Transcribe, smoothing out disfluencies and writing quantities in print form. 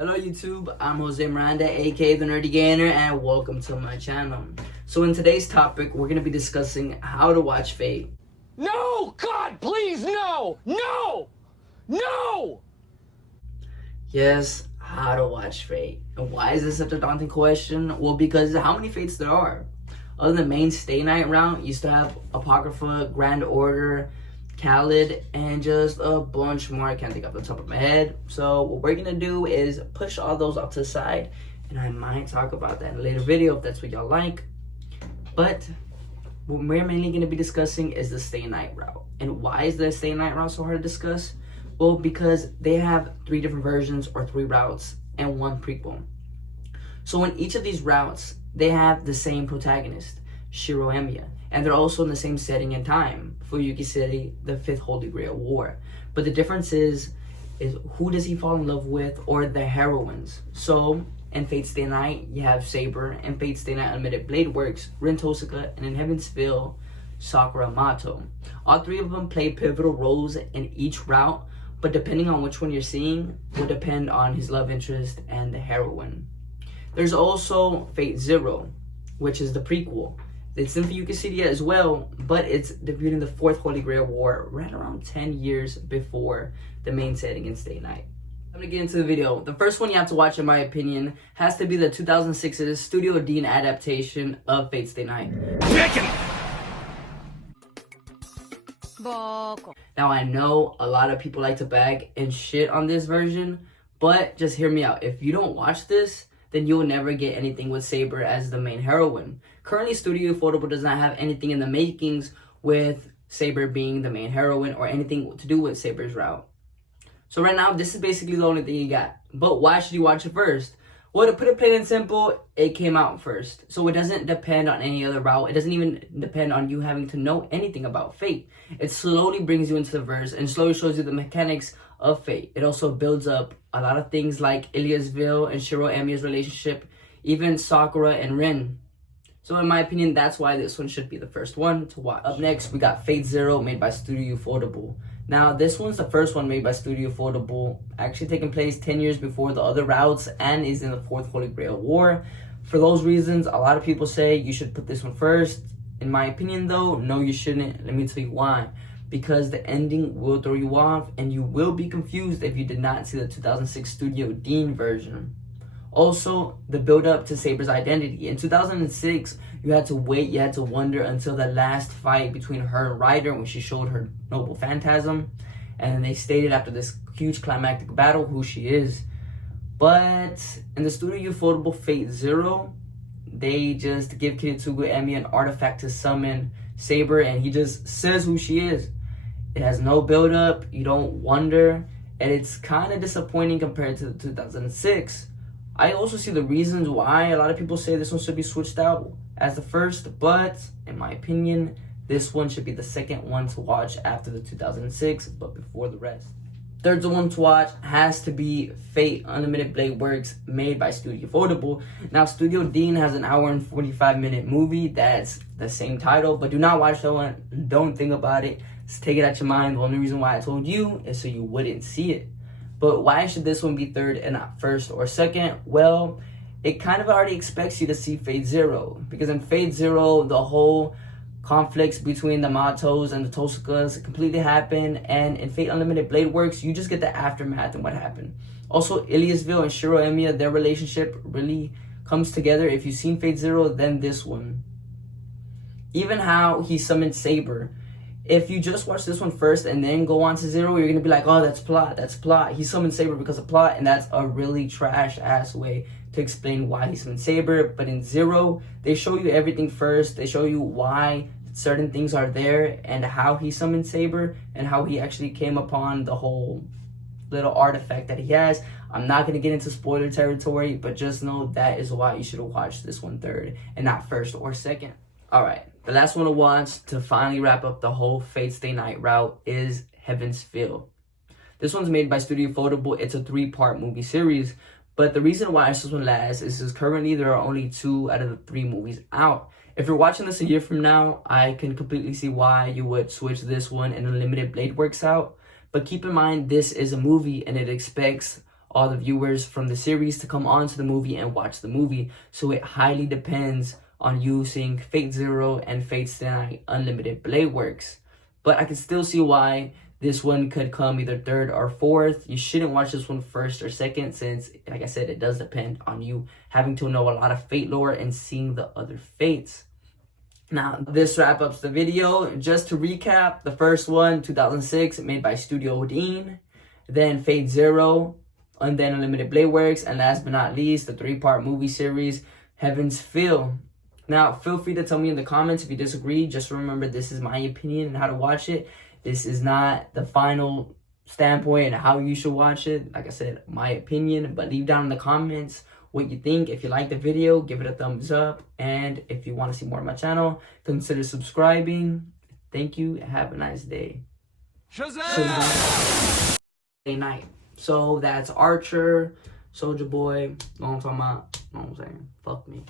Hello YouTube, I'm Jose Miranda, aka The Nerdy Gainer, and welcome to my channel. So in today's topic, we're going to be discussing how to watch Fate. No! God, please, no! No! No! Yes, how to watch Fate. And why is this such a daunting question? Well, because how many Fates there are. Other than the main Stay Night round, you still have Apocrypha, Grand Order, Khaled, and just a bunch more I can't think off the top of my head. So what we're gonna do is push all those off to the side, and I might talk about that in a later video if that's what y'all like. But what we're mainly gonna be discussing is the Stay Night route. And why is the Stay Night route so hard to discuss? Well, because they have 3 different versions or 3 routes and 1 prequel. So in each of these routes, they have the same protagonist, Shiro Emiya, and they're also in the same setting and time, Fuyuki City, the 5th Holy Grail War. But the difference is who does he fall in love with, or the heroines. So in Fate Stay Night, you have Saber, and Fate Stay Night Unlimited Blade Works, Rin Tosaka, and in Heavensville, Sakura Mato. All 3 of them play pivotal roles in each route, but depending on which one you're seeing will depend on his love interest and the heroine. There's also Fate Zero, which is the prequel. It's in Fuyuki City as well, but it's debuting the 4th Holy Grail War right around 10 years before the main setting in Stay Night. I'm gonna get into the video. The first one you have to watch, in my opinion, has to be the 2006's Studio Dean adaptation of Fate Stay Night. Now I know a lot of people like to bag and shit on this version, but just hear me out. If you don't watch this, then you'll never get anything with Saber as the main heroine. Currently, Studio Ufotable does not have anything in the makings with Saber being the main heroine or anything to do with Saber's route. So right now, this is basically the only thing you got. But why should you watch it first? Well, to put it plain and simple, it came out first. So it doesn't depend on any other route. It doesn't even depend on you having to know anything about Fate. It slowly brings you into the verse and slowly shows you the mechanics of Fate. It also builds up a lot of things like Iliasville and Shiro Emiya's relationship, even Sakura and Rin. So in my opinion, that's why this one should be the first one to watch. Up next, we got Fate Zero, made by Studio Ufotable. Now, this one's the first one made by Studio Ufotable, actually taking place 10 years before the other routes and is in the 4th Holy Grail War. For those reasons, a lot of people say you should put this one first. In my opinion though, no you shouldn't. Let me tell you why. Because the ending will throw you off and you will be confused if you did not see the 2006 Studio Dean version. Also, the build up to Saber's identity. In 2006, you had to wait, you had to wonder until the last fight between her and Ryder when she showed her noble phantasm. And they stated after this huge climactic battle who she is. But in the Studio Ufotable Fate Zero, they just give Kiritsugu Emiya an artifact to summon Saber and he just says who she is. It has no build up, you don't wonder, and it's kind of disappointing compared to the 2006. I also see the reasons why a lot of people say this one should be switched out as the first, but in my opinion, this one should be the second one to watch after the 2006, but before the rest. Third one to watch has to be Fate Unlimited Blade Works, made by Studio Ufotable. Now, Studio Dean has an hour and 45-minute movie that's the same title, but do not watch that one. Don't think about it. Just take it out your mind. The only reason why I told you is so you wouldn't see it. But why should this one be third and not first or second? Well, it kind of already expects you to see Fate Zero. Because in Fate Zero, the whole conflicts between the Matos and the Tosakas completely happen. And in Fate Unlimited Blade Works, you just get the aftermath and what happened. Also, Iliasville and Shiro Emiya, their relationship really comes together. If you've seen Fate Zero, then this one. Even how he summoned Saber. If you just watch this one first and then go on to Zero, you're going to be like, oh, that's plot, that's plot. He summoned Saber because of plot, and that's a really trash-ass way to explain why he summoned Saber. But in Zero, they show you everything first. They show you why certain things are there and how he summoned Saber and how he actually came upon the whole little artifact that he has. I'm not going to get into spoiler territory, but just know that is why you should have watched this one third and not first or second. Alright, the last one to watch to finally wrap up the whole Fate Stay Night route is Heavensville. This one's made by Studio Ufotable. It's a 3-part movie series, but the reason why this one lasts is because currently there are only 2 out of the 3 movies out. If you're watching this a year from now, I can completely see why you would switch this one and Unlimited Blade Works out. But keep in mind, this is a movie and it expects all the viewers from the series to come on to the movie and watch the movie. So it highly depends on you seeing Fate Zero and Fate Stay Night Unlimited Blade Works. But I can still see why this one could come either third or fourth. You shouldn't watch this one first or second since, like I said, it does depend on you having to know a lot of Fate lore and seeing the other Fates. Now, this wraps up the video. Just to recap, the first one, 2006, made by Studio Odin. Then Fate Zero, and then Unlimited Blade Works. And last but not least, the 3-part movie series, Heaven's Feel. Now, feel free to tell me in the comments if you disagree. Just remember, this is my opinion and how to watch it. This is not the final standpoint and how you should watch it. Like I said, my opinion. But leave down in the comments what you think. If you like the video, give it a thumbs up. And if you want to see more of my channel, consider subscribing. Thank you. Have a nice day. Shazam! Night. So that's Archer, Soldier Boy. Know what I'm talking about? Know what I'm saying? Fuck me.